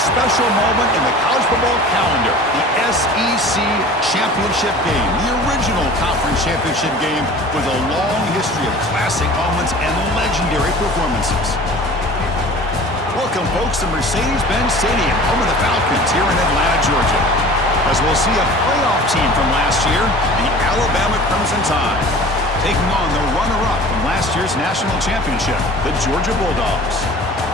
special moment in the college football calendar, the SEC Championship game, the original conference championship game with a long history of classic moments and legendary performances. Welcome, folks, to Mercedes-Benz Stadium, home of the Falcons here in Atlanta, Georgia, as we'll see a playoff team from last year, the Alabama Crimson Tide, taking on the runner-up from last year's national championship, the Georgia Bulldogs.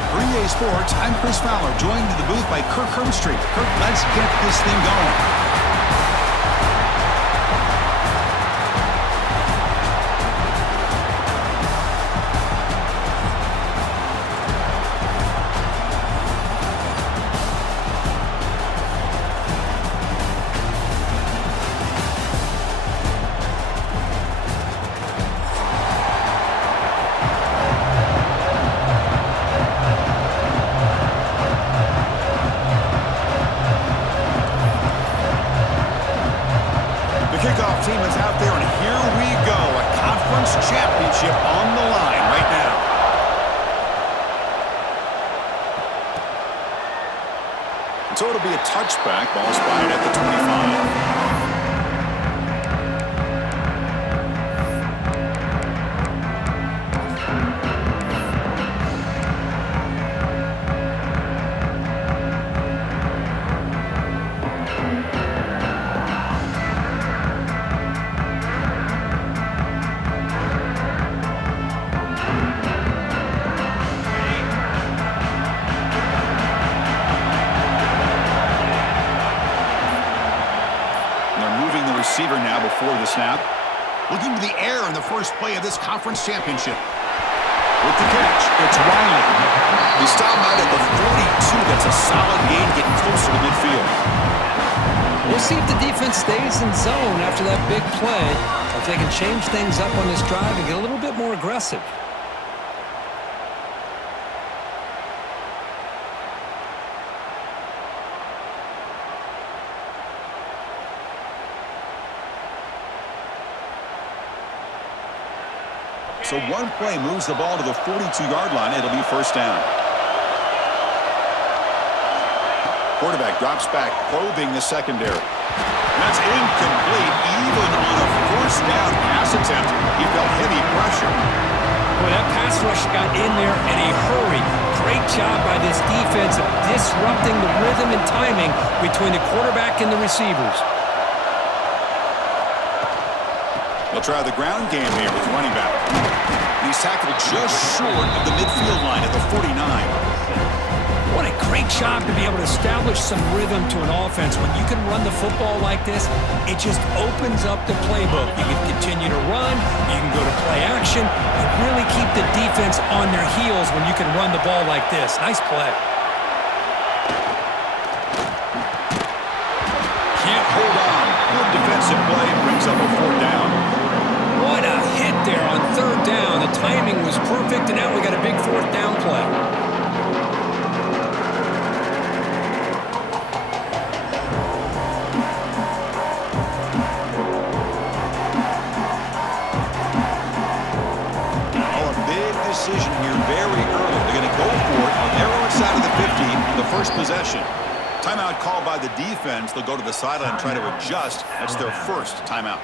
For EA Sports, I'm Chris Fowler, joined in the booth by Kirk Herbstreit. Kirk, let's get this thing going. Team is out there, and here we go. A conference championship on the line right now. So it'll be a touchback. Ball spotted at the 25. Receiver now before the snap. Looking to the air in the first play of this conference championship. With the catch, it's Riley. He stopped out at the 42. That's a solid gain, getting closer to midfield. We'll see if the defense stays in zone after that big play, or if they can change things up on this drive and get a little bit more aggressive. So one play moves the ball to the 42-yard line. It'll be first down. Quarterback drops back, probing the secondary. That's incomplete, even on a first down pass attempt. He felt heavy pressure. Boy, that pass rush got in there in a hurry. Great job by this defense of disrupting the rhythm and timing between the quarterback and the receivers. They'll try the ground game here with running back. He's tackled just short of the midfield line at the 49. What a great job to be able to establish some rhythm to an offense. When you can run the football like this, it just opens up the playbook. You can continue to run, you can go to play action, and really keep the defense on their heels when you can run the ball like this. Nice play. Can't hold on. Good defensive play, brings up a fourth down. What a hit there on third down. The timing was perfect, and now we got a big fourth down play. Oh, a big decision here very early. They're going to go for it on their own side of the 50 on the first possession. Timeout called by the defense. They'll go to the sideline and try to adjust. That's their first timeout.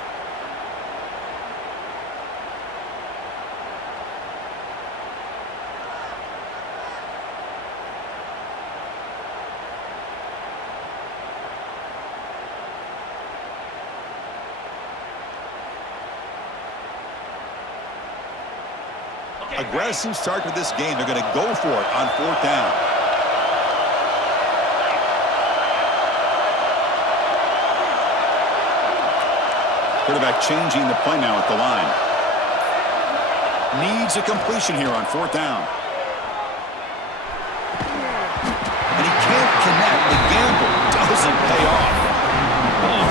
Aggressive start to this game. They're going to go for it on fourth down. Quarterback changing the play now at the line. Needs a completion here on fourth down. And he can't connect. The gamble doesn't pay off. Oh,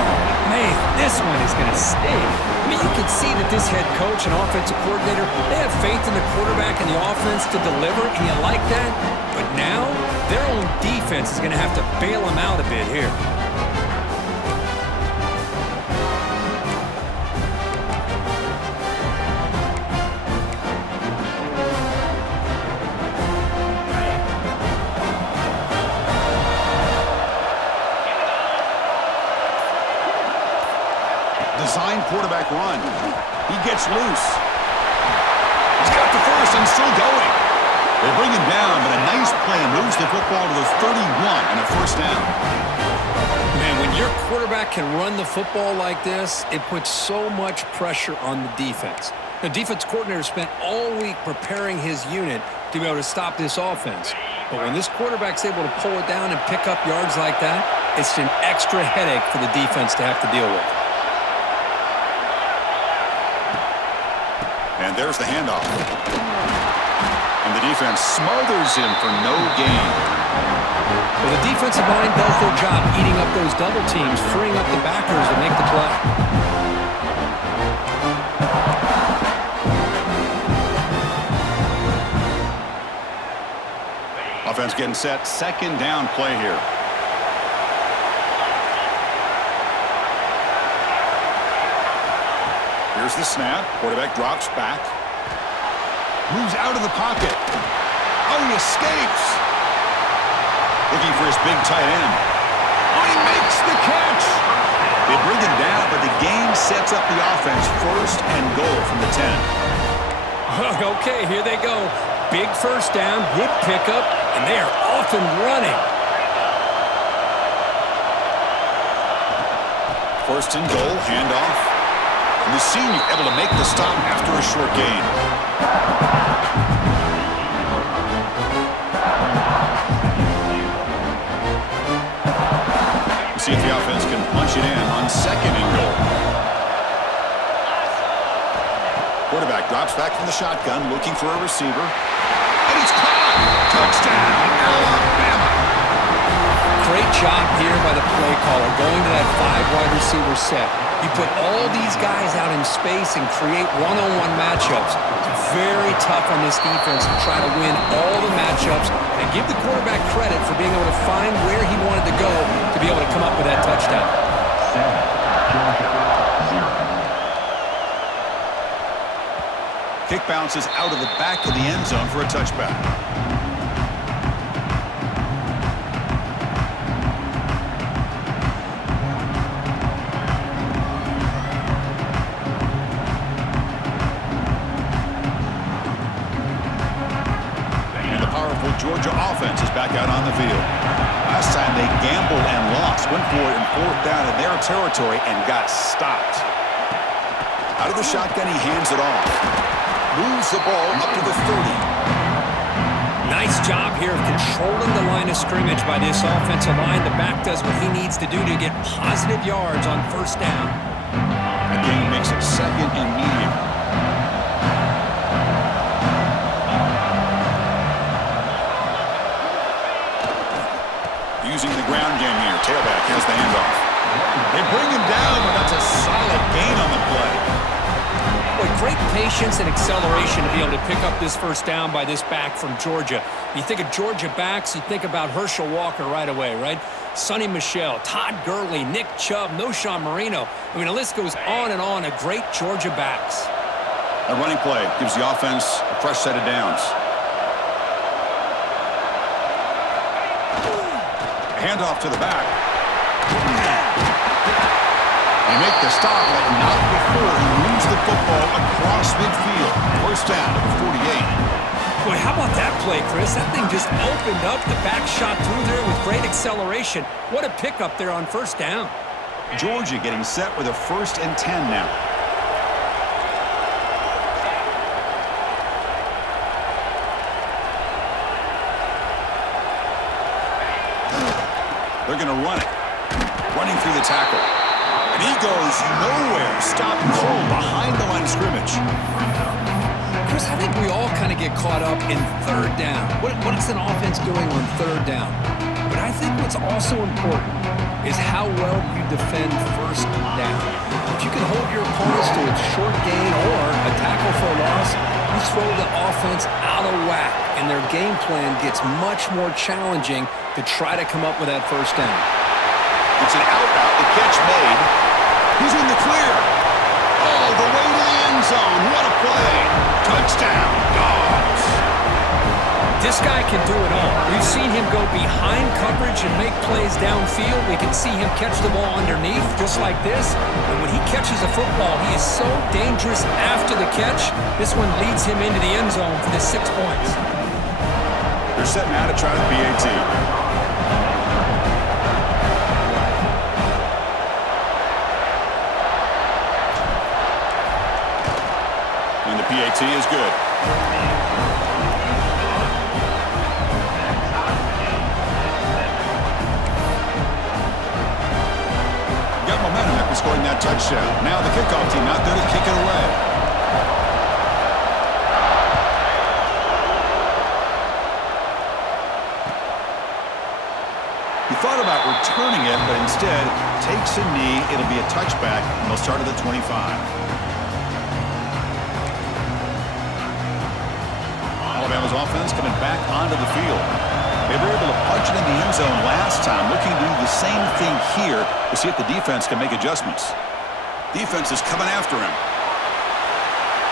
man, this one is going to stay. I mean, you can see that this head coach and offensive coordinator, they have faith in the quarterback and the offense to deliver, and you like that. But now, their own defense is going to have to bail them out a bit here. gets loose. He's got the first and still going. They bring him down, but a nice play moves the football to the 31 and a first down. Man, when your quarterback can run the football like this, it puts so much pressure on the defense. The defense coordinator spent all week preparing his unit to be able to stop this offense. But when this quarterback's able to pull it down and pick up yards like that, it's an extra headache for the defense to have to deal with. And there's the handoff. And the defense smothers him for no gain. Well, the defensive line does their job eating up those double teams, freeing up the backers to make the play. Offense getting set. Second down play here. Here's the snap. Quarterback drops back. Moves out of the pocket. Oh, he escapes. Looking for his big tight end. Oh, he makes the catch. They bring him down, but the game sets up the offense first and goal from the 10. Okay, here they go. Big first down, good pickup, and they are off and running. First and goal, handoff. And the senior able to make the stop after a short gain. We'll see if the offense can punch it in on second and goal. Quarterback drops back from the shotgun, looking for a receiver. And he's caught! Touchdown, Alabama! Great job here by the play caller, going to that 5 wide receiver set. You put all these guys out in space and create one-on-one matchups. It's very tough on this defense to try to win all the matchups and give the quarterback credit for being able to find where he wanted to go to be able to come up with that touchdown. Kick bounces out of the back of the end zone for a touchback. And the powerful Georgia offense is back out on the field. Last time they gambled and lost, went for it in fourth down in their territory and got stopped. Out of the shotgun, he hands it off. Moves the ball up to the 30. Nice job here of controlling the line of scrimmage by this offensive line. The back does what he needs to do to get positive yards on first down. That game makes it second and medium. Using the ground game here. Tailback has the handoff. They bring him down, but that's a solid gain on the play. Great patience and acceleration to be able to pick up this first down by this back from Georgia. You think of Georgia backs, you think about Herschel Walker right away, right? Sonny Michel, Todd Gurley, Nick Chubb, Noshawn Marino. I mean, the list goes on and on of great Georgia backs. A running play gives the offense a fresh set of downs. Handoff to the back. They make the stop, but not before he moves the football across midfield. First down at the 48. Boy, how about that play, Chris? That thing just opened up. The back shot through there with great acceleration. What a pickup there on first down. Georgia getting set with a 1st and 10 now. They're going to run it. Running through the tackle. And he goes nowhere. Stop cold behind the line of scrimmage. Chris, I think we all kind of get caught up in third down. What is an offense doing on third down? But I think what's also important is how well you defend first down. If you can hold your opponents to a short gain or a tackle for a loss, you throw the offense out of whack, and their game plan gets much more challenging to try to come up with that first down. It's an out-out. The catch made. He's in the clear. All the way to the end zone. What a play. Touchdown, Dogs. This guy can do it all. We've seen him go behind coverage and make plays downfield. We can see him catch the ball underneath, just like this. And when he catches a football, he is so dangerous after the catch. This one leads him into the end zone for the 6 points. They're setting out to try the PAT. And the PAT is good. Momentum after scoring that touchdown. Now the kickoff team out there to kick it away. He thought about returning it, but instead takes a knee. It'll be a touchback, and they'll start at the 25. Alabama's offense coming back onto the field. They were able to punch it in the end zone last time, looking to do the same thing here to see if the defense can make adjustments. Defense is coming after him.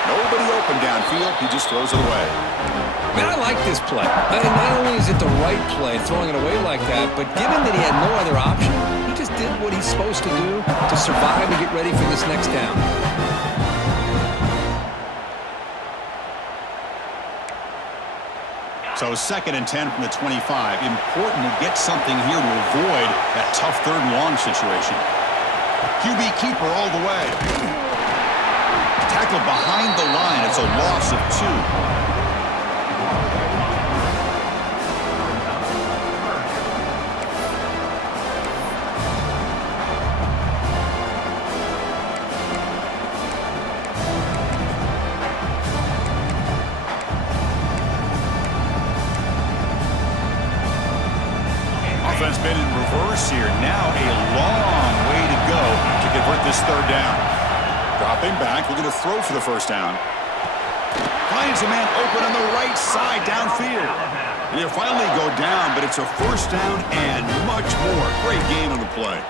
Nobody open downfield. He just throws it away. Man, I like this play. And not only is it the right play, throwing it away like that, but given that he had no other option, he just did what he's supposed to do to survive and get ready for this next down. So 2nd and 10 from the 25. Important to get something here to avoid that tough 3rd and long situation. QB keeper all the way. Tackle behind the line. It's a loss of 2. Offense been in reverse here. Now a long way to go to convert this 3rd down. Dropping back, looking to throw for the 1st down. Finds a man open on the right side downfield. He'll finally go down, but it's a 1st down and much more. Great game on the play.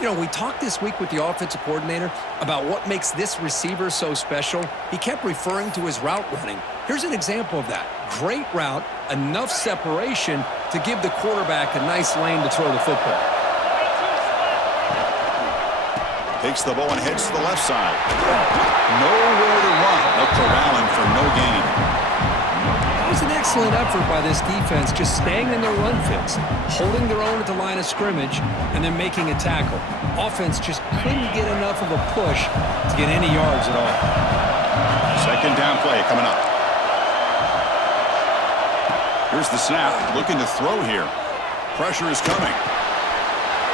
You know, we talked this week with the offensive coordinator about what makes this receiver so special. He kept referring to his route running. Here's an example of that. Great route, enough separation to give the quarterback a nice lane to throw the football. Takes the ball and heads to the left side. Nowhere to run. They'll corral him for no gain. That was an excellent effort by this defense, just staying in their run fits, holding their own at the line of scrimmage, and then making a tackle. Offense just couldn't get enough of a push to get any yards at all. 2nd down play coming up. Here's the snap, looking to throw here. Pressure is coming.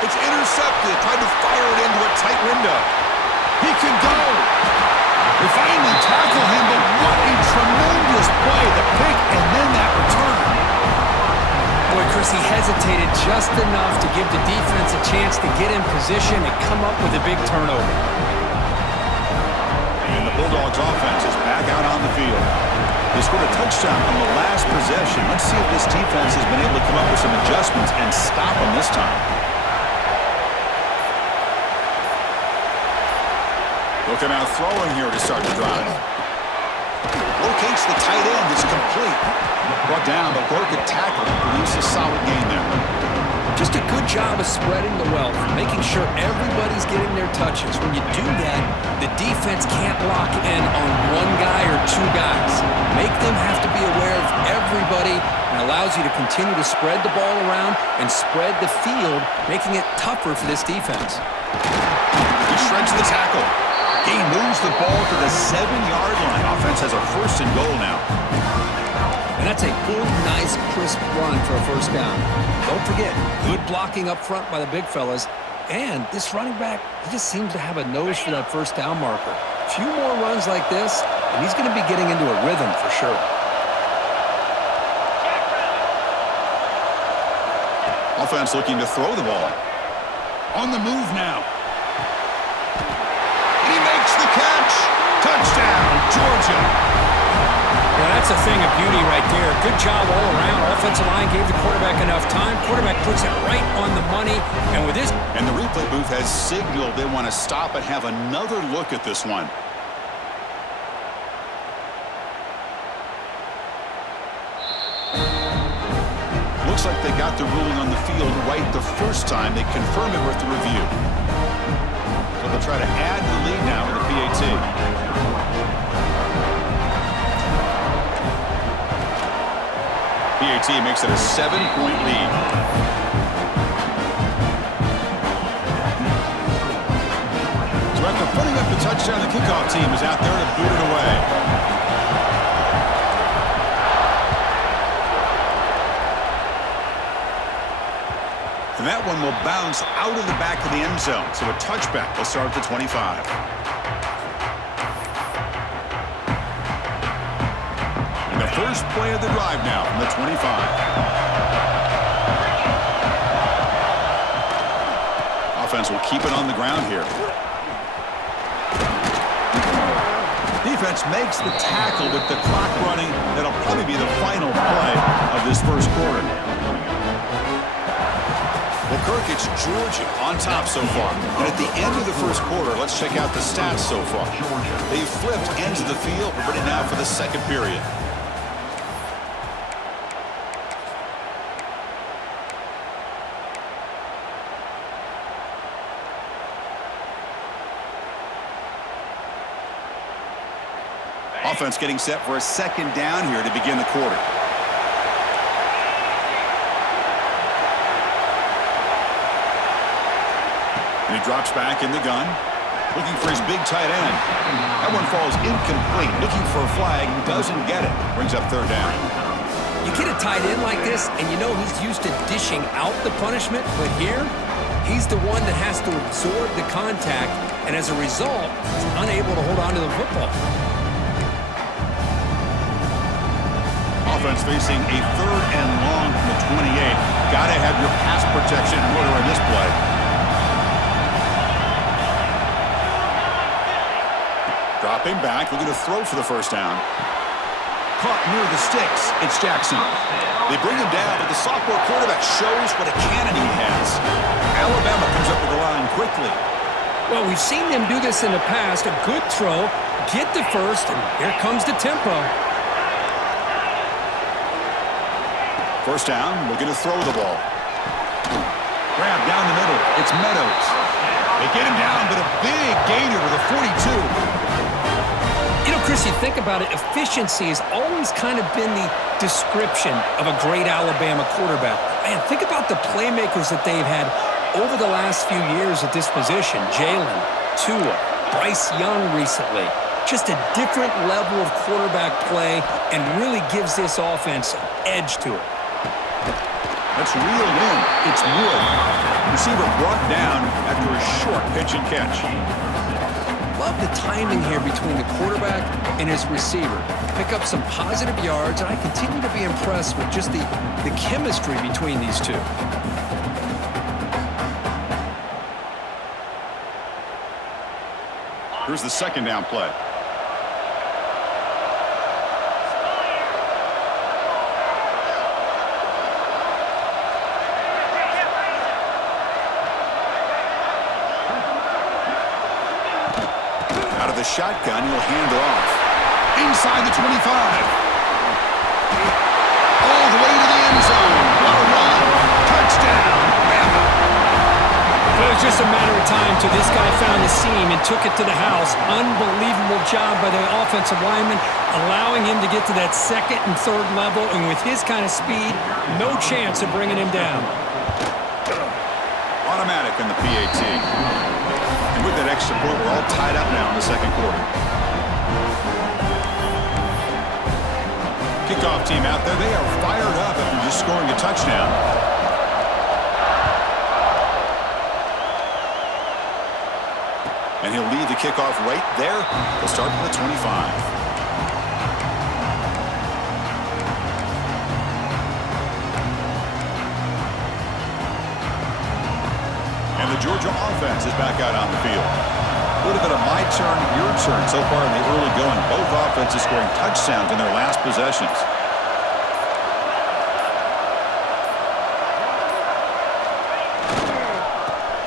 It's intercepted, trying to fire it into a tight window. He can go. They finally tackle him, but what a tremendous play. The pick and then that return. Boy, Chris, he hesitated just enough to give the defense a chance to get in position and come up with a big turnover. And the Bulldogs offense is back out on the field. They scored a touchdown on the last possession. Let's see if this defense has been able to come up with some adjustments and stop them this time. Looking out throwing here to start the drive. Locates the tight end. It's complete. Brought down, but broken tackle. Produces a solid gain there. Just a good job of spreading the wealth, making sure everybody's getting their touches. When you do that, the defense can't lock in on one guy or 2 guys. Make them have to be aware of everybody and allows you to continue to spread the ball around and spread the field, making it tougher for this defense. He shreds the tackle. He moves the ball to the 7-yard line. Offense has a 1st and goal now. And that's a good, nice, crisp run for a 1st down. Don't forget, good blocking up front by the big fellas. And this running back, he just seems to have a nose for that 1st down marker. A few more runs like this, and he's going to be getting into a rhythm for sure. Offense looking to throw the ball. On the move now. He makes the catch. Touchdown, Georgia. Well, that's a thing of beauty right there. Good job all around. Offensive line gave the quarterback enough time. Quarterback puts it right on the money. And with this... And the replay booth has signaled they want to stop and have another look at this one. Looks like they got the ruling on the field right the first time. They confirm it with the review. So they'll try to add the lead now with the PAT. PAT makes it a 7-point lead. So after putting up the touchdown, the kickoff team is out there to boot it away. And that one will bounce out of the back of the end zone. So a touchback will start at the 25. And the first play of the drive now from the 25. Offense will keep it on the ground here. Defense makes the tackle with the clock running. That'll probably be the final play of this first quarter. Well, Kirk, it's Georgia on top so far. And at the end of the first quarter, let's check out the stats so far. They've flipped ends of the field, ready now for the second period. Offense getting set for a second down here to begin the quarter. And he drops back in the gun, looking for his big tight end. That one falls incomplete, looking for a flag, doesn't get it. Brings up third down. You get a tight end like this, and you know he's used to dishing out the punishment, but here, he's the one that has to absorb the contact, and as a result, he's unable to hold on to the football. Offense facing a third and long from the 28. Got to have your pass protection in order in this play. Dropping back, looking to throw for the first down. Caught near the sticks. It's Jackson. They bring him down, but the sophomore quarterback shows what a cannon he has. Alabama comes up with the line quickly. Well, we've seen them do this in the past. A good throw, get the first, and here comes the tempo. First down, looking to throw the ball. Grab down the middle. It's Meadows. They get him down, but a big gainer to the 42. You know, Chris, you think about it, efficiency has always kind of been the description of a great Alabama quarterback. Man, think about the playmakers that they've had over the last few years at this position. Jalen, Tua, Bryce Young recently. Just a different level of quarterback play and really gives this offense an edge to it. That's reeled in. It's Wood. Receiver brought down after a short pitch and catch. Love the timing here between the quarterback and his receiver. Pick up some positive yards, and I continue to be impressed with just the chemistry between these two. Here's the second down play. Shotgun, he'll hand it off. Inside the 25. All the way to the end zone. What a run. Touchdown. Bama. It was just a matter of time till this guy found the seam and took it to the house. Unbelievable job by the offensive lineman, allowing him to get to that second and third level, and with his kind of speed, no chance of bringing him down. Automatic in the PAT. And with that extra point, we're all tied up now in the second quarter. Kickoff team out there, they are fired up after just scoring a touchdown. And he'll lead the kickoff right there. They'll start from the 25. And the Georgia offense is back out on the field. A little bit of my turn, your turn so far in the early going. Both offenses scoring touchdowns in their last possessions.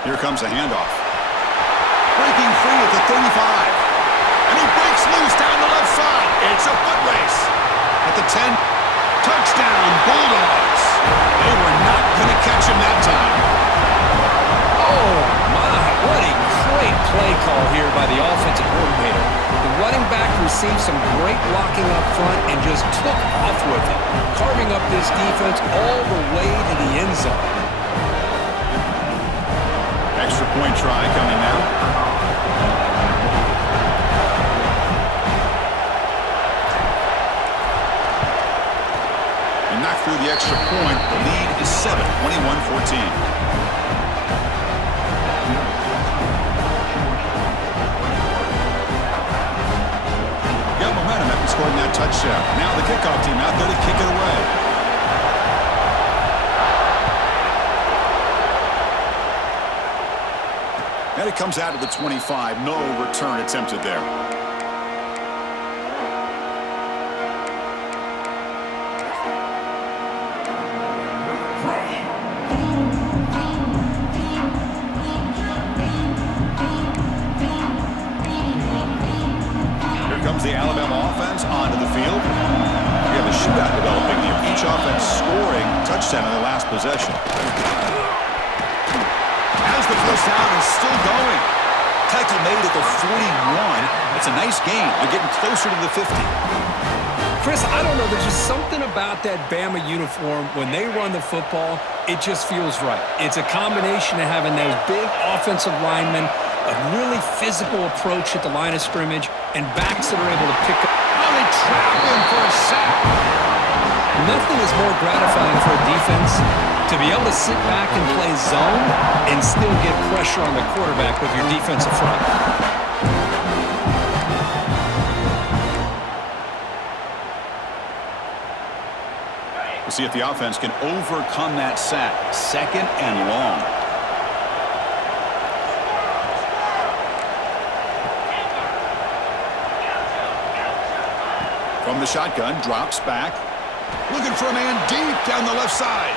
Here comes a handoff. Breaking free at the 35. And he breaks loose down the left side. It's a foot race. At the 10, touchdown Bulldogs. They were not going to catch him that time. Oh, my. What a great play call here by the offensive coordinator. The running back received some great blocking up front and just took off with it, carving up this defense all the way to the end zone. Extra point try coming now. And knocked through the extra point. The lead is 7, 21-14. Scoring that touchdown. Now the kickoff team out there to kick it away. And it comes out to the 25. No return attempted there. The Alabama offense onto the field. We have a shootout developing here. Each offense scoring touchdown in their last possession. As the first down is still going. Tackle made at the 41. It's a nice gain. They're getting closer to the 50. Chris, I don't know. There's just something about that Bama uniform. When they run the football, it just feels right. It's a combination of having those big offensive linemen, a really physical approach at the line of scrimmage, and backs that are able to pick up. Oh, they trap him for a sack. Nothing is more gratifying for a defense to be able to sit back and play zone and still get pressure on the quarterback with your defensive front. We'll see if the offense can overcome that sack. 2nd and long. From the shotgun, drops back. Looking for a man deep down the left side.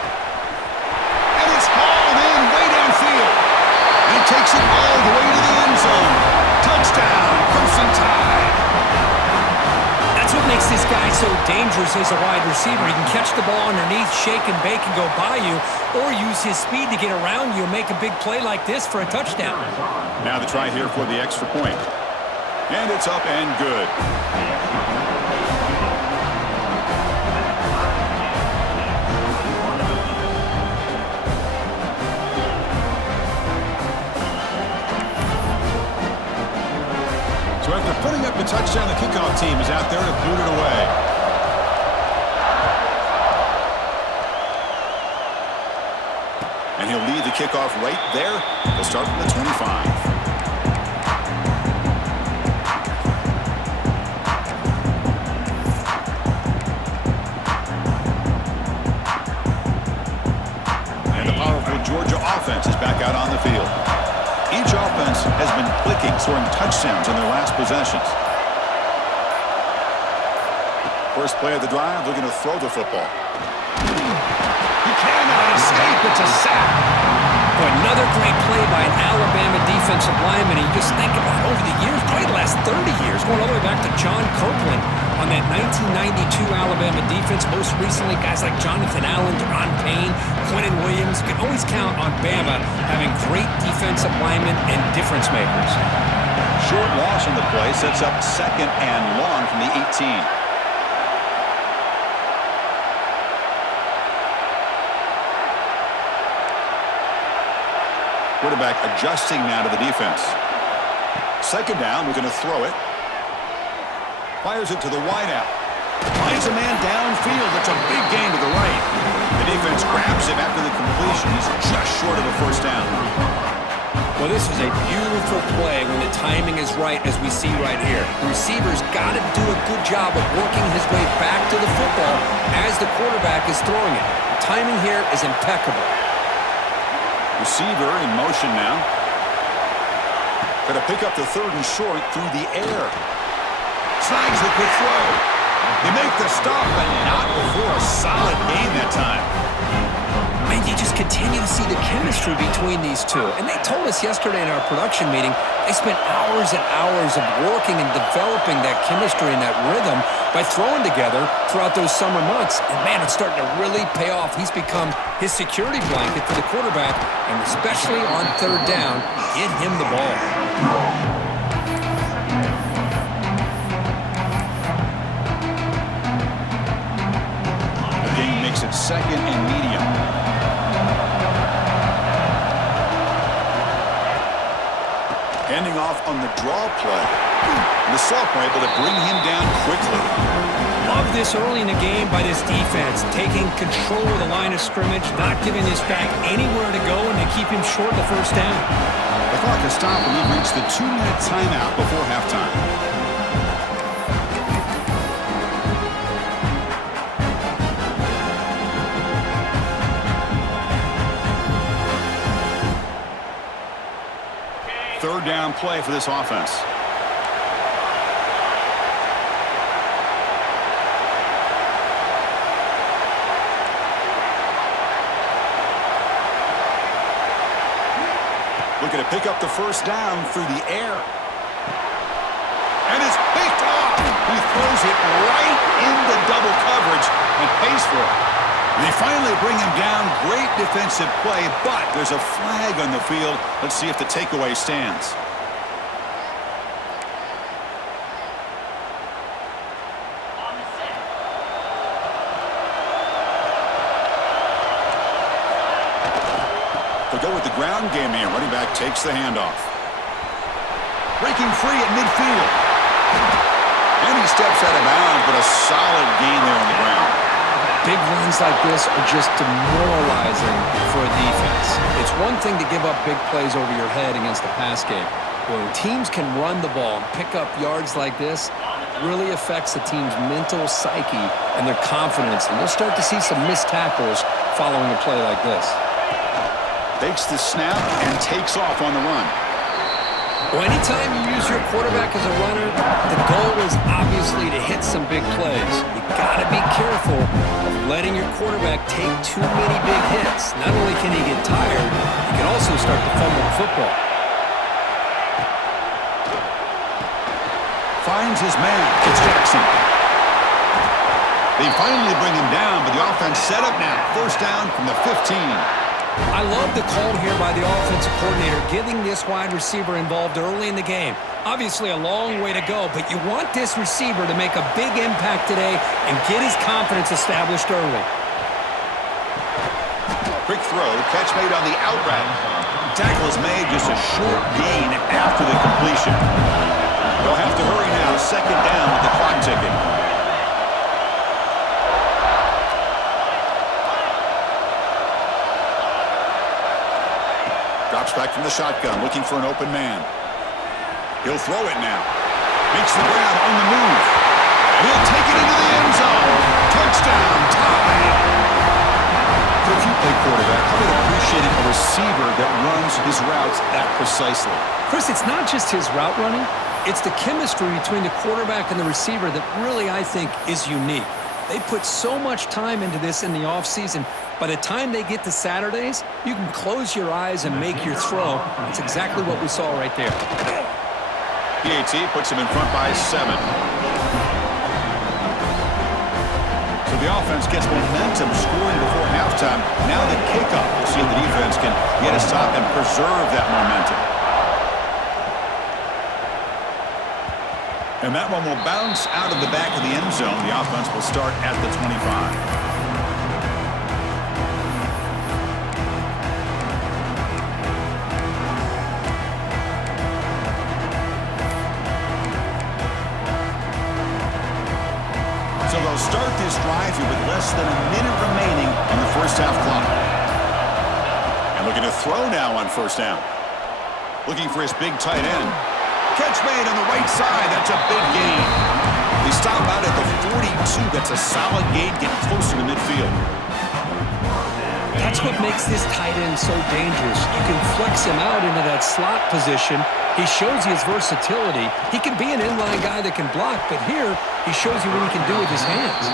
And it's hauled in way downfield. And he takes it all the way to the end zone. Touchdown, Crimson Tide. That's what makes this guy so dangerous as a wide receiver. He can catch the ball underneath, shake and bake and go by you, or use his speed to get around you and make a big play like this for a touchdown. Now the try here for the extra point. And it's up and good. So after putting up the touchdown, the kickoff team is out there to boot it away. And he'll lead the kickoff right there. They'll start from the 25. And the powerful Georgia offense is back out on the field. Each offense has been clicking, scoring touchdowns in their last possessions. First play of the drive, looking to throw the football. He cannot escape. It's a sack. Another great play by an Alabama defensive lineman. And you just think about over the years, probably the last 30 years, going all the way back to John Copeland on that 1992 Alabama defense. Most recently, guys like Jonathan Allen, Deron Payne, Quentin Williams. You can always count on Bama having great defensive linemen and difference makers. Short loss on the play sets up 2nd and long from the 18. Quarterback adjusting now to the defense. 2nd down, looking to throw it. Fires it to the wideout. Finds a man downfield. It's a big gain to the right. The defense grabs him after the completion. He's just short of a first down. Well, this is a beautiful play when the timing is right, as we see right here. The receiver's got to do a good job of working his way back to the football as the quarterback is throwing it. The timing here is impeccable. Receiver in motion now. Going to pick up the 3rd and short through the air. Snags the quick throw. They make the stop, but not before a solid gain that time. Man, you just continue to see the chemistry between these two. And they told us yesterday in our production meeting, they spent hours and hours of working and developing that chemistry and that rhythm by throwing together throughout those summer months. And, man, it's starting to really pay off. He's become his security blanket for the quarterback, and especially on third down, get him the ball. The game makes it second and medium. Handing off on the draw play. And the sophomore able to bring him down quickly. Love this early in the game by this defense, taking control of the line of scrimmage, not giving this back anywhere to go, and to keep him short the first down. The clock has stopped and we've reached the 2-minute timeout before halftime. Third down play for this offense. Looking to pick up the first down through the air. And it's picked off. He throws it right into double coverage and pays for it. They finally bring him down. Great defensive play, but there's a flag on the field. Let's see if the takeaway stands. They'll go with the ground game here. Running back takes the handoff. Breaking free at midfield. And he steps out of bounds, but a solid gain there on the ground. Big runs like this are just demoralizing for a defense. It's one thing to give up big plays over your head against the pass game. When teams can run the ball and pick up yards like this, it really affects the team's mental psyche and their confidence. And you'll start to see some missed tackles following a play like this. Takes the snap and takes off on the run. Well, anytime you use your quarterback as a runner, the goal is obviously to hit some big plays. You got to be careful of letting your quarterback take too many big hits. Not only can he get tired, he can also start to fumble the football. Finds his man. It's Jackson. They finally bring him down, but the offense set up now. First down from the 15. I love the call here by the offensive coordinator, getting this wide receiver involved early in the game. Obviously a long way to go, but you want this receiver to make a big impact today and get his confidence established early. Quick throw, catch made on the out route. Tackle is made, just a short gain after the completion. They'll have to hurry now, second down with the clock ticking. Drops back from the shotgun, looking for an open man. He'll throw it now. Makes the grab on the move. And he'll take it into the end zone. Touchdown, tie. For if you play quarterback, how about appreciating a receiver that runs his routes that precisely? Chris, it's not just his route running. It's the chemistry between the quarterback and the receiver that really, I think, is unique. They put so much time into this in the offseason. By the time they get to Saturdays, you can close your eyes and make your throw. That's exactly what we saw right there. PAT puts him in front by 7. So the offense gets momentum scoring before halftime. Now the kickoff. We'll see if the defense can get a stop and preserve that momentum. And that one will bounce out of the back of the end zone. The offense will start at the 25. So they'll start this drive here with less than a minute remaining on the first half clock. And looking to throw now on first down. Looking for his big tight end. Catch made on the right side. That's a big gain. They stop out at the 42. That's a solid gain, getting closer to midfield. That's what makes this tight end so dangerous. You can flex him out into that slot position. He shows you his versatility. He can be an inline guy that can block, but here he shows you what he can do with his hands.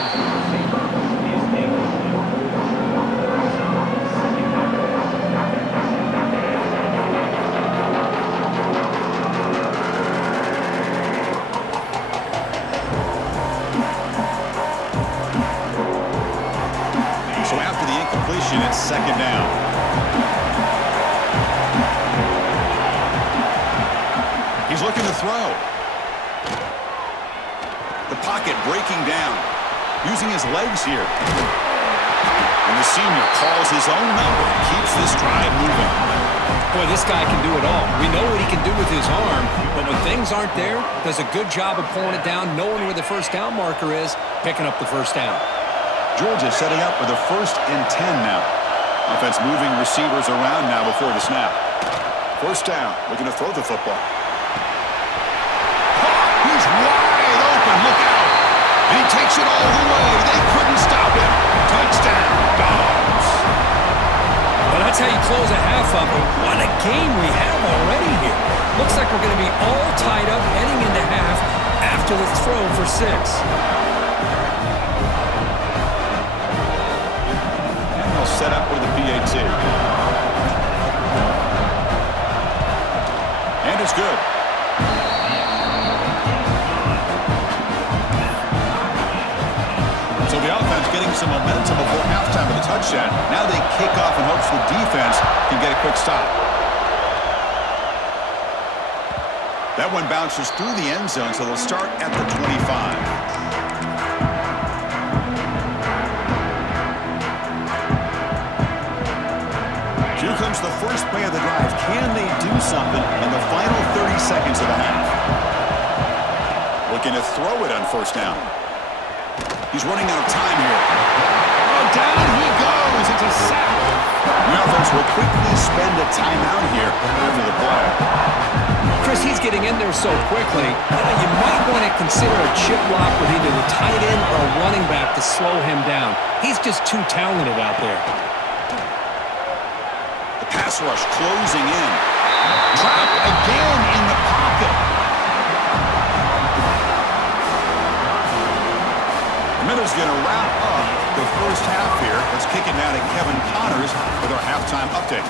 conversion. It's second down. He's looking to throw. The pocket breaking down. Using his legs here. And the senior calls his own number and keeps this drive moving. Boy, this guy can do it all. We know what he can do with his arm, but when things aren't there, does a good job of pulling it down, knowing where the first down marker is, picking up the first down. Georgia setting up with a 1st and 10 now. Offense moving receivers around now before the snap. First down, looking to throw the football. He's wide open, look out! And he takes it all the way. They couldn't stop him. Touchdown, Dogs. Well, that's how you close a half up. But what a game we have already here. Looks like we're going to be all tied up heading into half after the throw for 6. And they'll set up with the PAT. And it's good. So the offense getting some momentum before halftime with a touchdown. Now they kick off in hopes the defense can get a quick stop. That one bounces through the end zone, so they'll start at the 25. Here comes the first play of the drive. Can they do something in the final 30 seconds of the half? Looking to throw it on first down. He's running out of time here. Oh, down he goes. It's a sack. The offense will quickly spend a timeout here after the play. Chris, he's getting in there so quickly. You might want to consider a chip block with either the tight end or a running back to slow him down. He's just too talented out there. The pass rush closing in. Trapped again in the pocket. Miller's going to wrap up the first half here. Let's kick it now to Kevin Connors with our halftime update.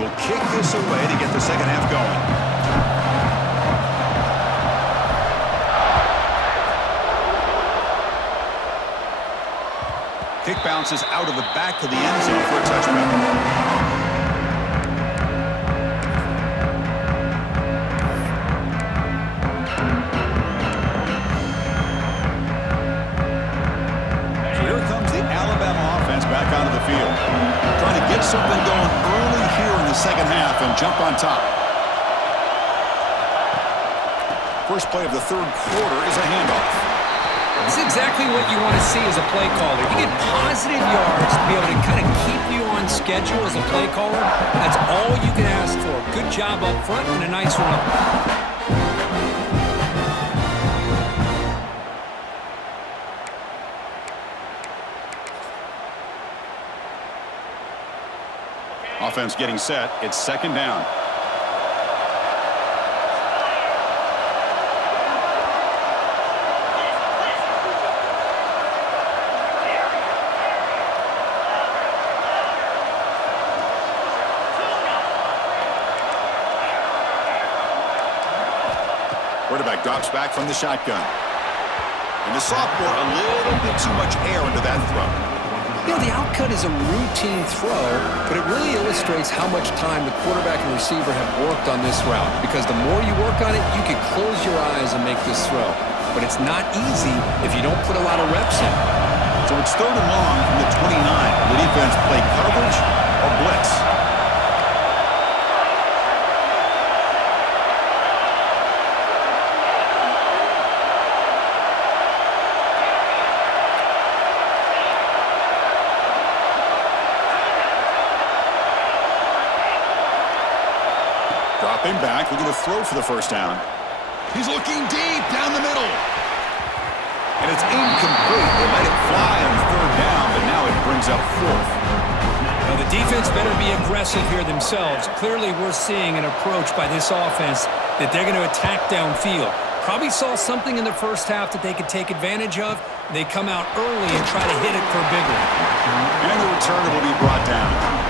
Will kick this away to get the second half going. Kick bounces out of the back of the end zone for a touchback. Back onto the field. Trying to get something going early here in the second half and jump on top. First play of the third quarter is a handoff. This is exactly what you want to see as a play caller. You get positive yards to be able to kind of keep you on schedule as a play caller. That's all you can ask for. Good job up front and a nice run. Offense getting set. It's second down. Quarterback drops back from the shotgun. And the sophomore, a little bit too much air into that throw. You know, the outcut is a routine throw, but it really illustrates how much time the quarterback and receiver have worked on this route. Because the more you work on it, you can close your eyes and make this throw. But it's not easy if you don't put a lot of reps in. So it's third and long from the 29. The defense play coverage or blitz. Dropping back, looking to throw for the first down. He's looking deep down the middle. And it's incomplete. They let it fly on third down, but now it brings up fourth. Well, the defense better be aggressive here themselves. Clearly, we're seeing an approach by this offense that they're going to attack downfield. Probably saw something in the first half that they could take advantage of. They come out early and try to hit it for a big one. And the return will be brought down.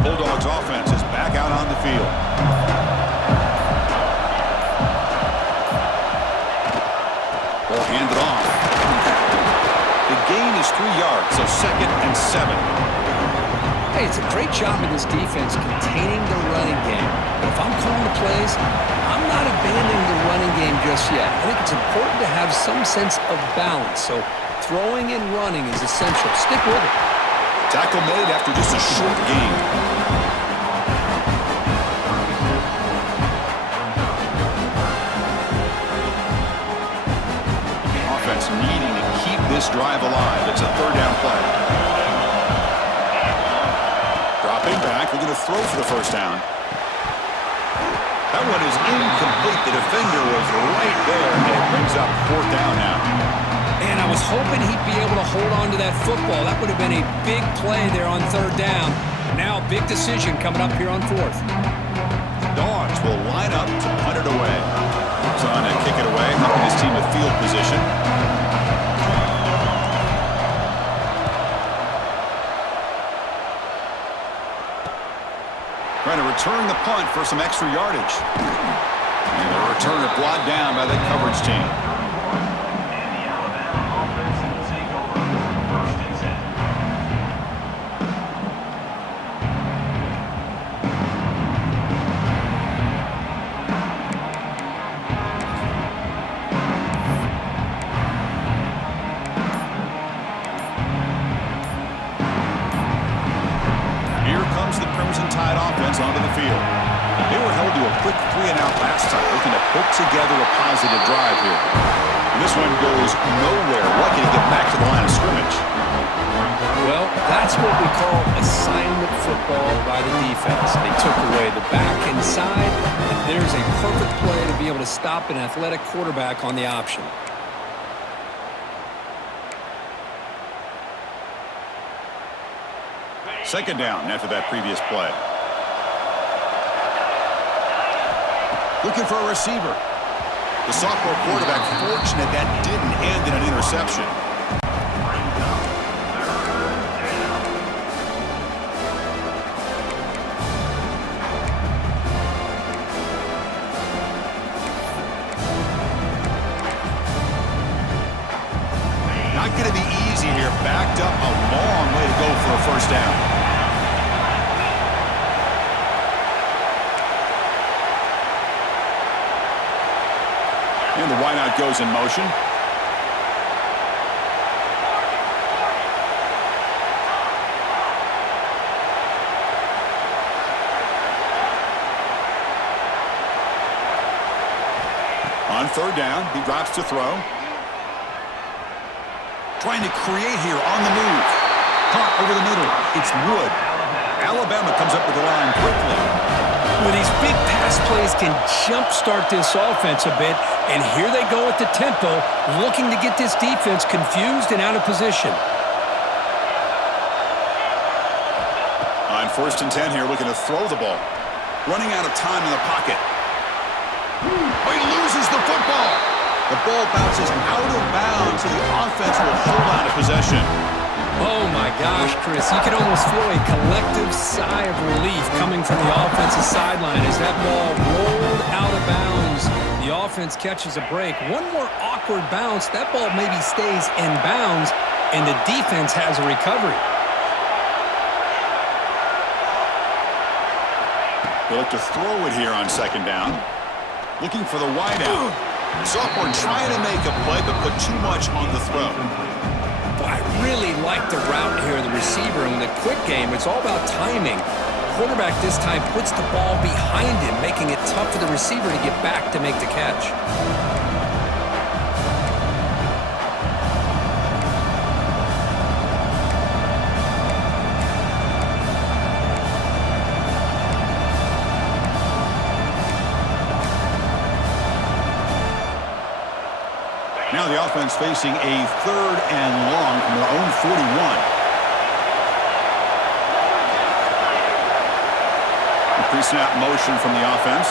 Bulldogs offense is back out on the field. Ball handed off. The gain is 3 yards, so 2nd and 7. Hey, it's a great job of this defense containing the running game. But if I'm calling the plays, I'm not abandoning the running game just yet. I think it's important to have some sense of balance. So throwing and running is essential. Stick with it. Tackle made after just a short gain. Offense needing to keep this drive alive. It's a 3rd down play. Dropping back, looking to throw for the 1st down. That one is incomplete. The defender was right there, and it brings up 4th down now. And I was hoping he'd be able to hold on to that football. That would have been a big play there on 3rd down. Now, big decision coming up here on 4th. Dogs will line up to punt it away. He's on to kick it away, helping his team to field position. Trying to return the punt for some extra yardage. And the return is brought down by the coverage team. Onto the field. They were held to a quick 3-and-out last time, looking to put together a positive drive here. And this one goes nowhere, lucky to get back to the line of scrimmage. Well, that's what we call assignment football by the defense. They took away the back inside, and there's a perfect play to be able to stop an athletic quarterback on the option. Second down after that previous play. Looking for a receiver. The sophomore quarterback fortunate that didn't end in an interception. Not going to be easy here. Backed up a long way to go for a 1st down. And the wideout goes in motion. On 3rd down, he drops to throw. Trying to create here on the move. Caught over the middle. It's Wood. Alabama comes up with the line quickly. Well, these big pass plays can jumpstart this offense a bit, and here they go at the tempo, looking to get this defense confused and out of position. On 1st and 10 here, looking to throw the ball. Running out of time in the pocket. Oh, he loses the football. The ball bounces out of bounds, so the offense will hold on to possession. Oh, my gosh, Chris. You can almost feel a collective sigh of relief coming from the offensive sideline as that ball rolled out of bounds. The offense catches a break. One more awkward bounce. That ball maybe stays in bounds, and the defense has a recovery. They look to throw it here on 2nd down. Looking for the wideout. Sophomore trying to make a play, but put too much on the throw. I really like the route here, the receiver. In the quick game, it's all about timing. Quarterback this time puts the ball behind him, making it tough for the receiver to get back to make the catch. Now the offense facing a 3rd and long from their own 41. Pre-snap motion from the offense.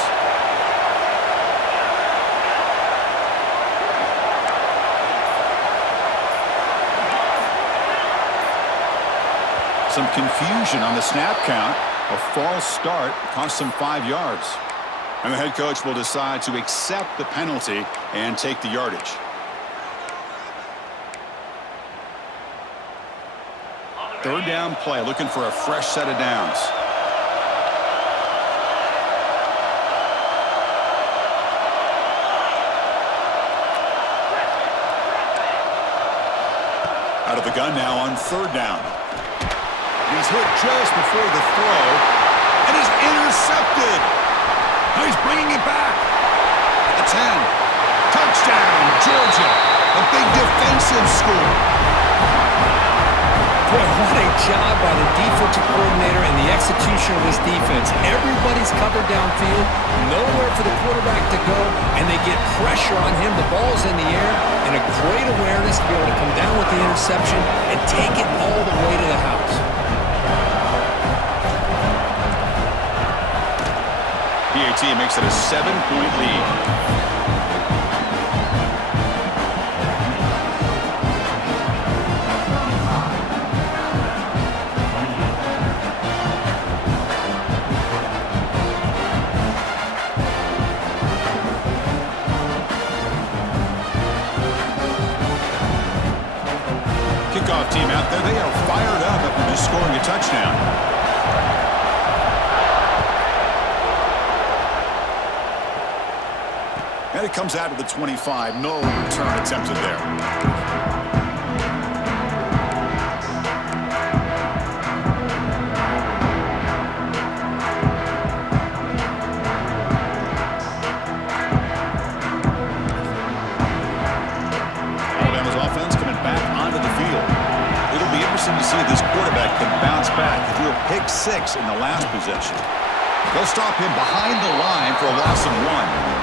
Some confusion on the snap count. A false start cost them 5 yards. And the head coach will decide to accept the penalty and take the yardage. Third down play, looking for a fresh set of downs. Out of the gun now on 3rd down. He's hit just before the throw, and he's intercepted. Now he's bringing it back. At the 10. Touchdown, Georgia. A big defensive score. Boy, what a job by the defensive coordinator and the execution of this defense. Everybody's covered downfield, nowhere for the quarterback to go, and they get pressure on him. The ball's in the air, and a great awareness to be able to come down with the interception and take it all the way to the house. PAT makes it a 7-point lead. Kickoff team out there, they are fired up after just scoring a touchdown. And it comes out of the 25. No return attempted there. Alabama's offense coming back onto the field. It'll be interesting to see if this quarterback can bounce back. He threw a pick 6 in the last possession. They'll stop him behind the line for a loss of 1.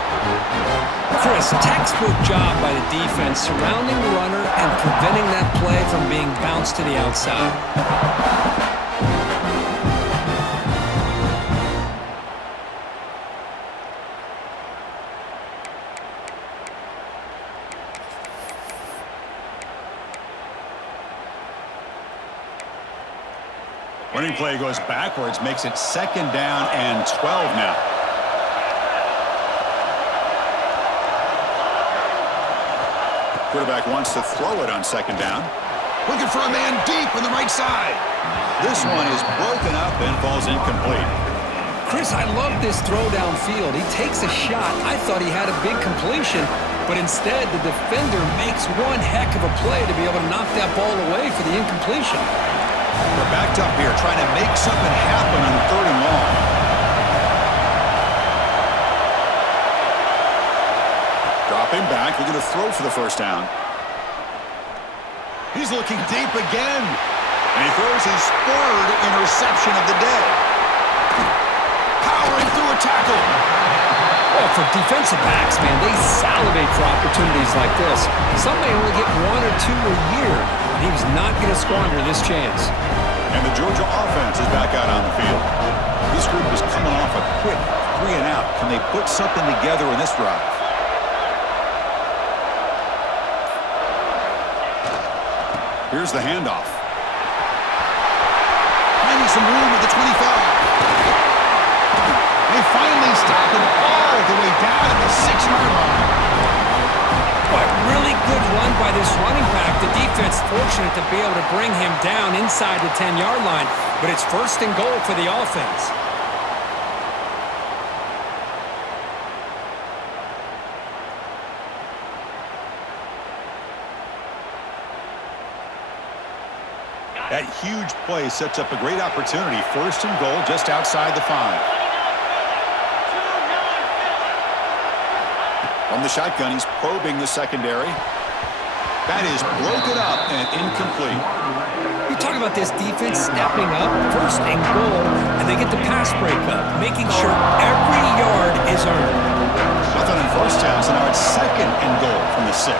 Chris, textbook job by the defense surrounding the runner and preventing that play from being bounced to the outside. Running play goes backwards, makes it 2nd down and 12 now. Quarterback wants to throw it on 2nd down. Looking for a man deep on the right side. This one is broken up and falls incomplete. Chris, I love this throw downfield. He takes a shot. I thought he had a big completion, but instead the defender makes one heck of a play to be able to knock that ball away for the incompletion. We're backed up here trying to make something happen on 3rd and long. Dropping back, looking to throw for the 1st down. He's looking deep again. And he throws his 3rd interception of the day. Powering through a tackle. Well, for defensive backs, man, they salivate for opportunities like this. Some may only get 1 or 2 a year, and he was not going to squander this chance. And the Georgia offense is back out on the field. This group is coming off a quick 3 and out. Can they put something together in this drive? Here's the handoff. Finding some room at the 25. They finally stop him all the way down at the 6-yard line. Boy, really good run by this running back. The defense fortunate to be able to bring him down inside the 10-yard line, but it's 1st and goal for the offense. That huge play sets up a great opportunity. 1st and goal just outside the 5. From the shotgun, he's probing the secondary. That is broken up and incomplete. You talk about this defense stepping up, 1st and goal, and they get the pass breakup, making sure every yard is earned. Nothing in 1st down, so now it's 2nd and goal from the 6.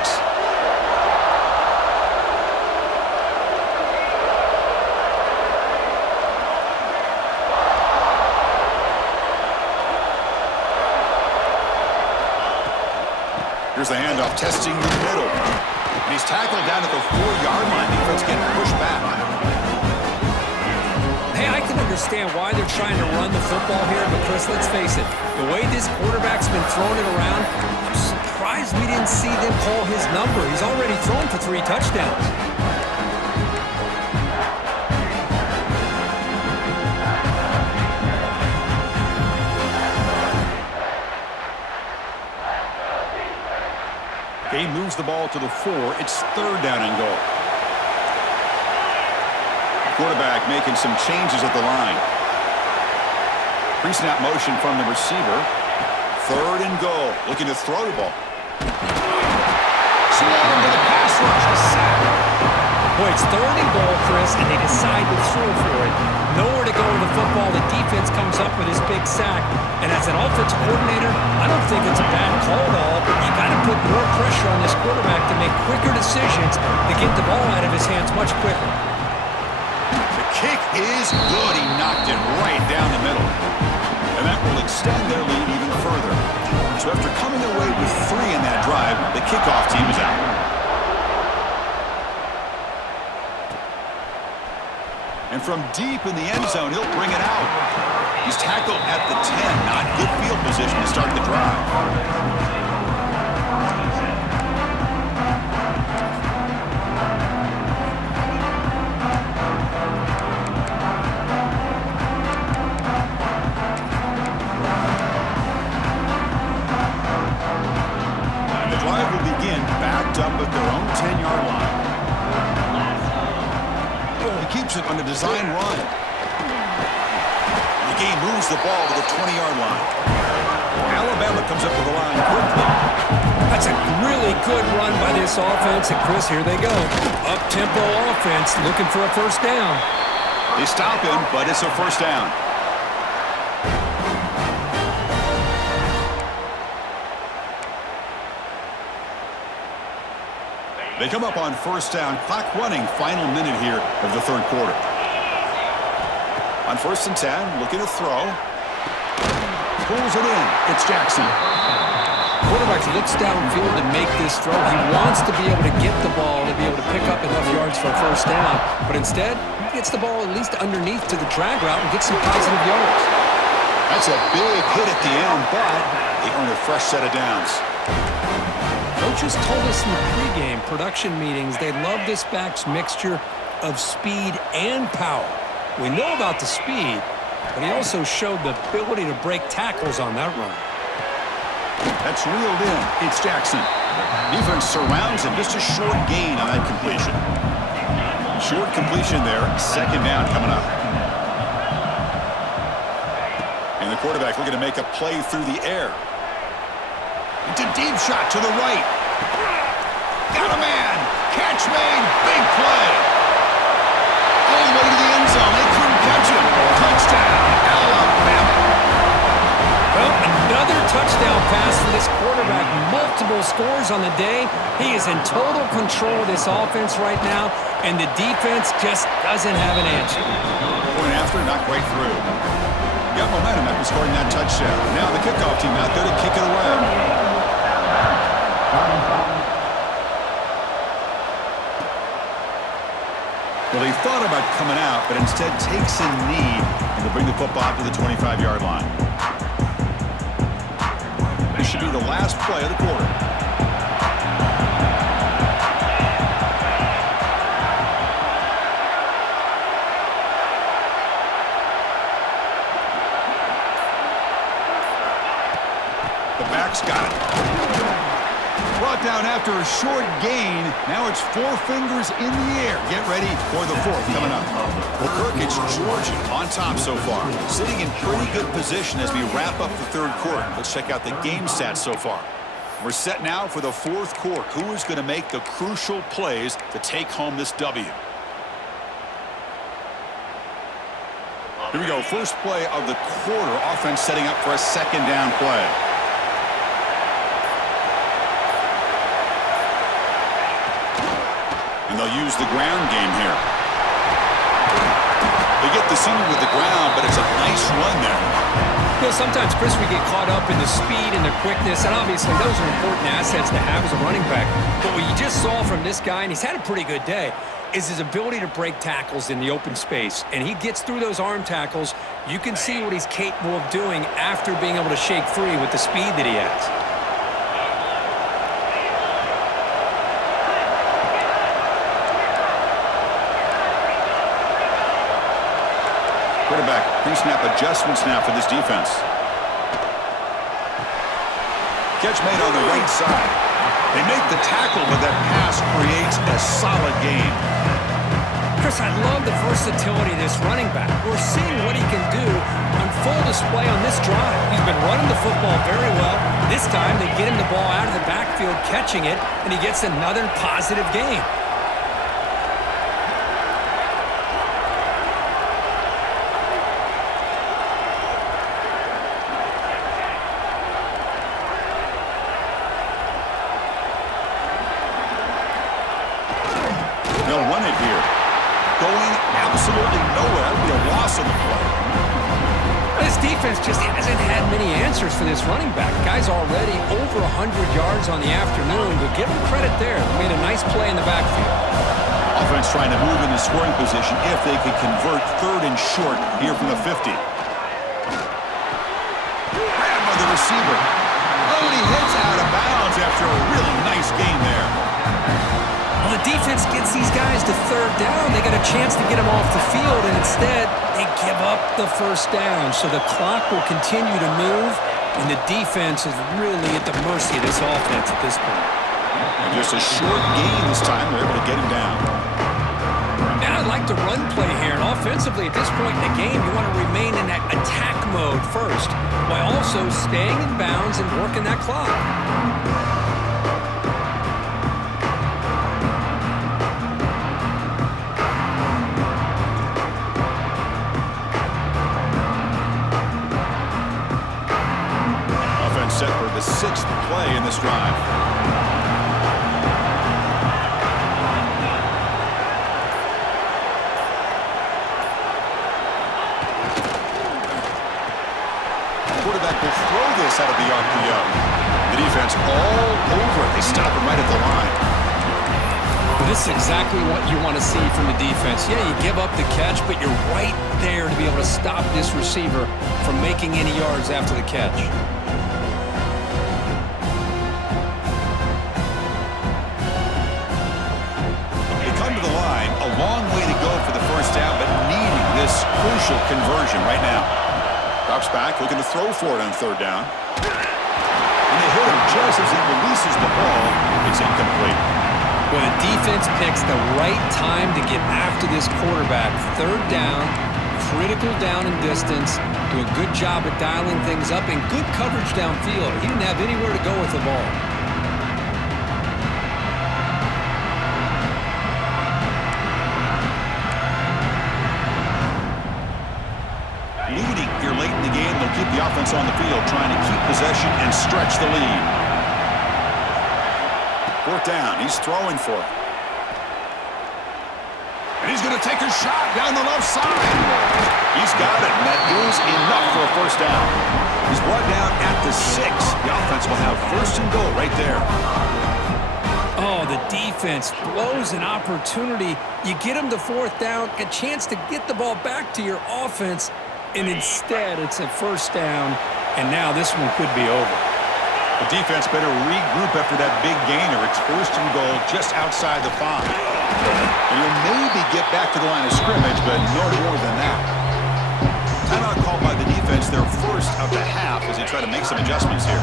Here's the handoff, testing the middle. And he's tackled down at the 4-yard line. Defense getting pushed back. Hey, I can understand why they're trying to run the football here, but Chris, let's face it, the way this quarterback's been throwing it around, I'm surprised we didn't see them call his number. He's already thrown for 3 touchdowns. Game moves the ball to the 4. It's 3rd down and goal. Quarterback making some changes at the line. Pre-snap motion from the receiver. 3rd and goal. Looking to throw the ball. Swarmed to the pass rush. A sack. Boy, it's 3rd and goal, Chris, and they decide to throw for it. Nowhere to go with the football. The defense comes up with his big sack. And as an offensive coordinator, I don't think it's a bad call at all, but you got to put more pressure on this quarterback to make quicker decisions to get the ball out of his hands much quicker. The kick is good. He knocked it right down the middle. And that will extend their lead even further. So after coming away with 3 in that drive, the kickoff team is out. And from deep in the end zone, he'll bring it out. He's tackled at the 10. Not good field position to start the drive. Up at their own 10-yard line. He keeps it on the design run. The game moves the ball to the 20-yard line. Alabama comes up to the line quickly. That's a really good run by this offense. And, Chris, here they go. Up-tempo offense looking for a 1st down. They stop him, but it's a 1st down. They come up on 1st down. Clock running. Final minute here of the 3rd quarter. On 1st and 10, looking to throw. Pulls it in. It's Jackson. Quarterback looks downfield to make this throw. He wants to be able to get the ball to be able to pick up enough yards for a 1st down. But instead, he gets the ball at least underneath to the drag route and gets some positive yards. That's a big hit at the end, but they earn a fresh set of downs. Coaches told us in the pregame production meetings they love this back's mixture of speed and power. We know about the speed, but he also showed the ability to break tackles on that run. That's reeled in. It's Jackson. Defense surrounds him. Just a short gain on that completion. Short completion there. 2nd down coming up. And the quarterback looking to make a play through the air. It's a deep shot to the right. Got a man. Catch made. Big play. All the way to the end zone. They couldn't catch him. Touchdown, Alabama. Well, another touchdown pass for this quarterback. Multiple scores on the day. He is in total control of this offense right now, and the defense just doesn't have an answer. Point after, not quite through. Got momentum after scoring that touchdown. Now the kickoff team out there to kick it away. Well, he thought about coming out, but instead takes a knee to bring the football to the 25-yard line. This should be the last play of the quarter. The back's got it. Brought down after a short gain. Now it's 4 fingers in the air. Get ready for the 4th coming up. Well, Kirk, it's Georgia on top so far. Sitting in pretty good position as we wrap up the 3rd quarter. Let's check out the game stats so far. We're set now for the 4th quarter. Who is going to make the crucial plays to take home this W? Here we go. First play of the quarter. Offense setting up for a 2nd down play. And they'll use the ground game here. They get the senior with the ground, but it's a nice run there. You know, sometimes, Chris, we get caught up in the speed and the quickness, and obviously those are important assets to have as a running back. But what you just saw from this guy, and he's had a pretty good day, is his ability to break tackles in the open space. And he gets through those arm tackles. You can see what he's capable of doing after being able to shake free with the speed that he has. Quarterback, pre-snap adjustment snap for this defense. Catch made on the right side. They make the tackle, but that pass creates a solid gain. Chris, I love the versatility of this running back. We're seeing what he can do on full display on this drive. He's been running the football very well. This time, they get him the ball out of the backfield, catching it, and he gets another positive gain. They'll run it here. Going absolutely nowhere. It'll be a loss on the play. This defense just hasn't had many answers for this running back. Guy's already over 100 yards on the afternoon, but give him credit there. They made a nice play in the backfield. Offense trying to move in the scoring position if they could convert 3rd and short here from the 50. Grab by the receiver. Oh, and he heads out of bounds after a really nice game there. Well, the defense gets these guys to 3rd down. They got a chance to get them off the field, and instead they give up the 1st down. So the clock will continue to move, and the defense is really at the mercy of this offense at this point. And just a short gain this time. They're able to get him down. Now I'd like to run play here, and offensively at this point in the game, you want to remain in that attack mode first, while also staying in bounds and working that clock. Set for the 6th play in this drive. Quarterback will throw this out of the RPO. The defense all over it. They stop him right at the line. Well, this is exactly what you want to see from the defense. Yeah, you give up the catch, but you're right there to be able to stop this receiver from making any yards after the catch. Long way to go for the 1st down, but needing this crucial conversion right now. Drops back, looking to throw for it on 3rd down. And they hit him just as he releases the ball. It's incomplete. Well, the defense picks the right time to get after this quarterback. 3rd down, critical down and distance. Do a good job at dialing things up and good coverage downfield. He didn't have anywhere to go with the ball. Leading here late in the game, they'll keep the offense on the field, trying to keep possession and stretch the lead. 4th down, he's throwing for it. And he's going to take a shot down the left side. He's got it, and that is enough for a 1st down. He's brought down at the 6. The offense will have 1st and goal right there. Oh, the defense blows an opportunity. You get them to 4th down, a chance to get the ball back to your offense, and instead it's a 1st down, and now this one could be over. The defense better regroup after that big gainer. It's 1st and goal just outside the 5. And you'll maybe get back to the line of scrimmage, but no more than that. Timeout called by the defense, their 1st of the half as they try to make some adjustments here.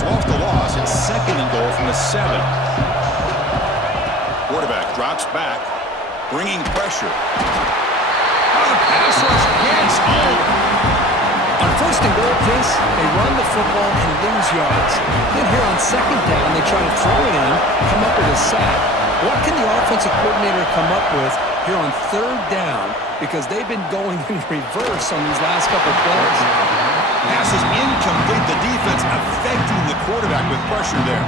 So off the loss, it's 2nd and goal from the 7. Quarterback drops back, bringing pressure. Pass rush gets home. On 1st and goal, Chris, they run the football and lose yards. Then here on 2nd down, they try to throw it in, come up with a sack. What can the offensive coordinator come up with here on 3rd down? Because they've been going in reverse on these last couple of plays. Pass is incomplete. The defense affecting the quarterback with pressure there.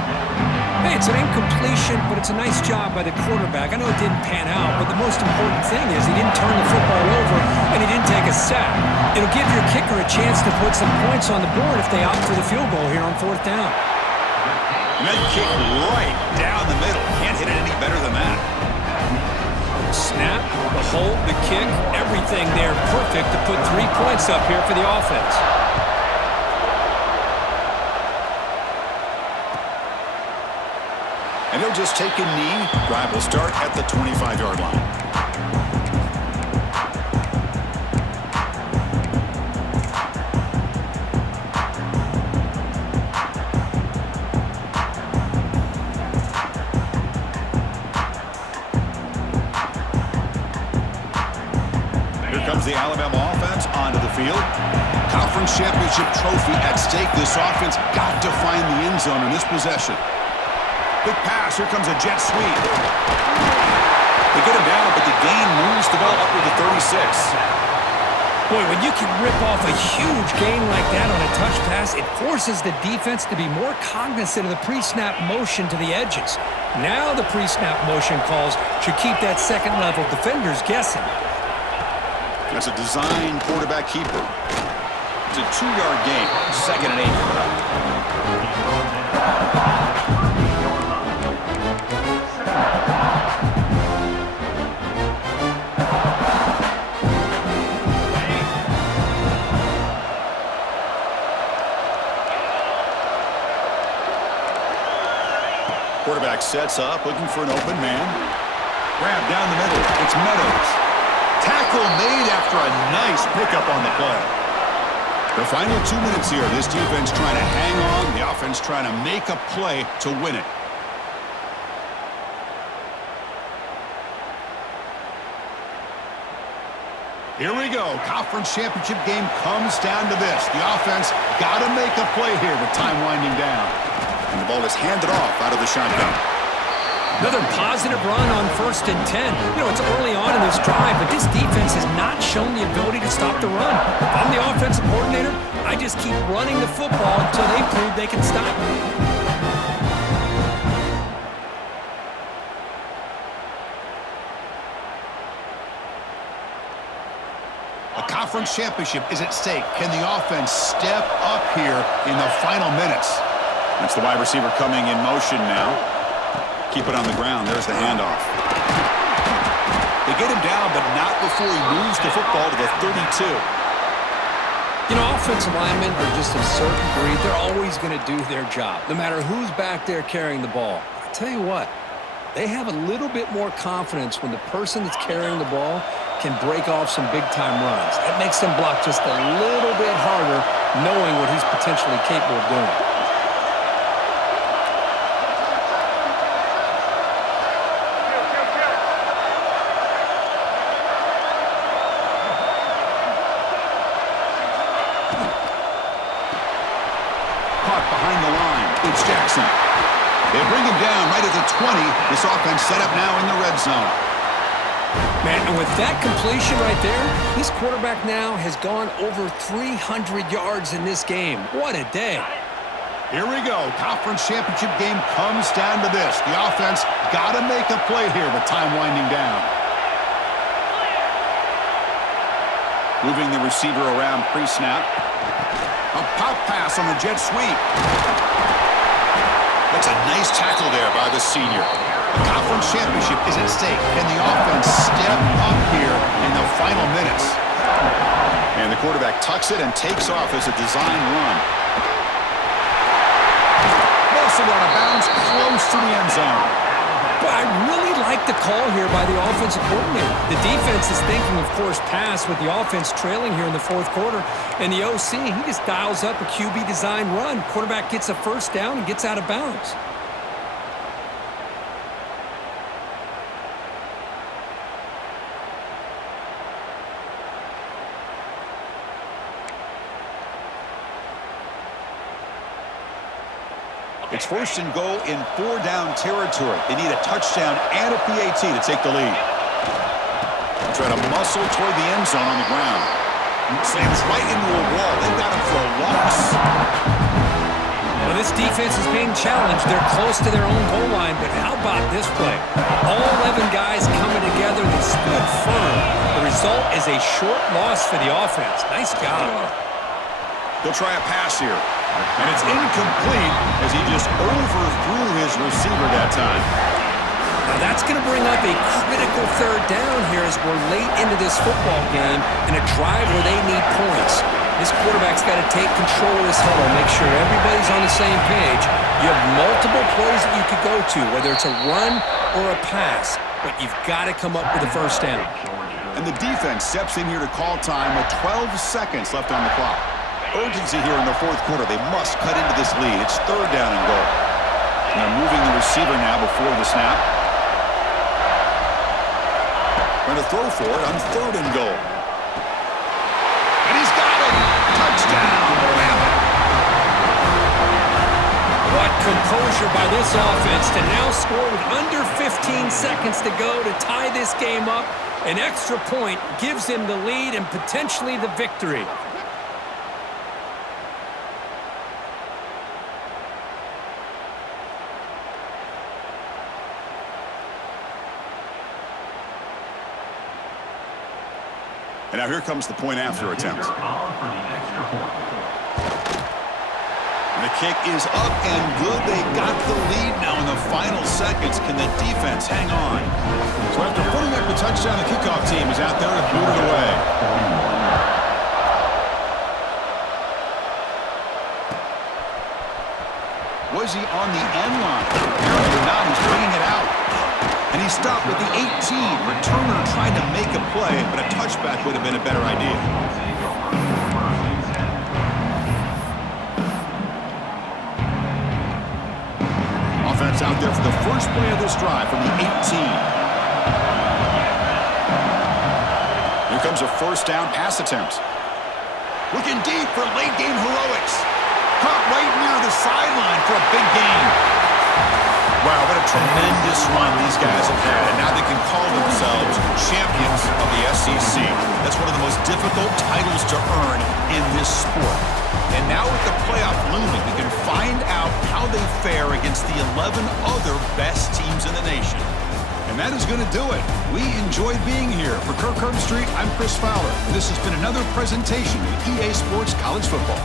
Hey, it's an incompletion, but it's a nice job by the quarterback. I know it didn't pan out, but the most important thing is he didn't turn the football over and he didn't take a sack. It'll give your kicker a chance to put some points on the board if they opt for the field goal here on 4th down. And that kick right down the middle. Can't hit it any better than that. Snap, the hold, the kick, everything there perfect to put 3 points up here for the offense. And he'll just take a knee. Drive will start at the 25-yard line. Here comes the Alabama offense onto the field. Conference championship trophy at stake. This offense got to find the end zone in this possession. Big pass. Here comes a jet sweep. They get him down, but the gain moves the ball up to the 36. Boy, when you can rip off a huge gain like that on a touch pass, it forces the defense to be more cognizant of the pre-snap motion to the edges. Now the pre-snap motion calls should keep that second-level defenders guessing. That's a design quarterback keeper. It's a 2-yard gain. 2nd and 8. Quarterback sets up, looking for an open man. Grab down the middle. It's Meadows. Tackle made after a nice pickup on the play. The final 2 minutes here. This defense trying to hang on. The offense trying to make a play to win it. Here we go. Conference championship game comes down to this. The offense got to make a play here with time winding down. And the ball is handed off out of the shotgun. Another positive run on 1st and 10. You know, it's early on in this drive, but this defense has not shown the ability to stop the run. If I'm the offensive coordinator, I just keep running the football until they prove they can stop it. A conference championship is at stake. Can the offense step up here in the final minutes? That's the wide receiver coming in motion now. Keep it on the ground. There's the handoff. They get him down, but not before he moves the football to the 32. You know, offensive linemen are just a certain breed. They're always going to do their job, no matter who's back there carrying the ball. I tell you what, they have a little bit more confidence when the person that's carrying the ball can break off some big-time runs. That makes them block just a little bit harder, knowing what he's potentially capable of doing. They bring him down right at the 20. This offense set up now in the red zone. Man, and with that completion right there, this quarterback now has gone over 300 yards in this game. What a day. Here we go. Conference championship game comes down to this. The offense got to make a play here with time winding down. Moving the receiver around pre-snap. A pop pass on the jet sweep. That's a nice tackle there by the senior. The conference championship is at stake. Can the offense step up here in the final minutes? And the quarterback tucks it and takes off as a design run. Mostly out of bounds, close to the end zone. But I really like the call here by the offensive coordinator. The defense is thinking, of course, pass with the offense trailing here in the 4th quarter. And the OC, he just dials up a QB design run. Quarterback gets a first down and gets out of bounds. It's 1st and goal in 4-down territory. They need a touchdown and a PAT to take the lead. They'll try to muscle toward the end zone on the ground. Slams right into a wall. They got him for a loss. Well, this defense is being challenged. They're close to their own goal line, but how about this play? All 11 guys coming together. They stood firm. The result is a short loss for the offense. Nice job. They'll try a pass here. And it's incomplete as he just overthrew his receiver that time. Now that's going to bring up a critical third down here as we're late into this football game in a drive where they need points. This quarterback's got to take control of this huddle, make sure everybody's on the same page. You have multiple plays that you could go to, whether it's a run or a pass, but you've got to come up with a first down. And the defense steps in here to call time with 12 seconds left on the clock. Urgency here in the fourth quarter. They must cut into this lead. It's third down and goal. And they're moving the receiver now before the snap. Going to throw for it on third and goal. And he's got it! Touchdown! Bama! What composure by this offense to now score with under 15 seconds to go to tie this game up. An extra point gives him the lead and potentially the victory. And now here comes the point after attempt. And the kick is up and good. They got the lead now in the final seconds. Can the defense hang on? So after putting up the touchdown, the kickoff team is out there to boot it away. Was he on the end line? Apparently not. He's bringing it out. And he stopped with the 18. Returner trying to make a play, but a touchback would have been a better idea. Offense out there for the first play of this drive from the 18. Here comes a first down pass attempt. Looking deep for late game heroics. Caught right near the sideline for a big gain. Wow, what a tremendous run these guys have had, and now they can call themselves champions of the SEC. That's one of the most difficult titles to earn in this sport. And now with the playoff looming, we can find out how they fare against the 11 other best teams in the nation. And that is going to do it. We enjoyed being here. For Kirk Street, I'm Chris Fowler. This has been another presentation of EA Sports College Football.